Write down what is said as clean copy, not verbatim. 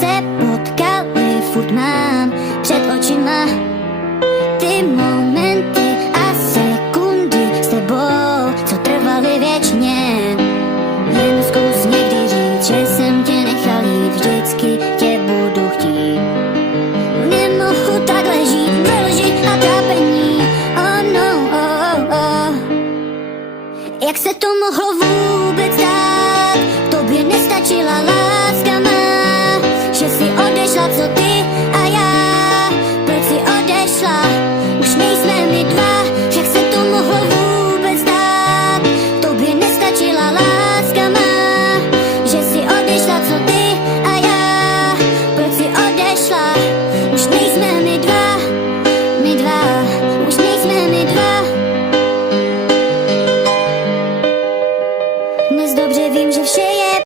se potkali, furt mám před očima ty momenty a sekundy s tebou, co trvaly věčně. Jen zkus někdy říct, že jsem tě nechal jít, vždycky tě budu chtít. Nemohu takhle žít ve lži a trápení, oh no, oh, oh, oh. Jak se to mohlo vůbec dát, tobě nestačila láska.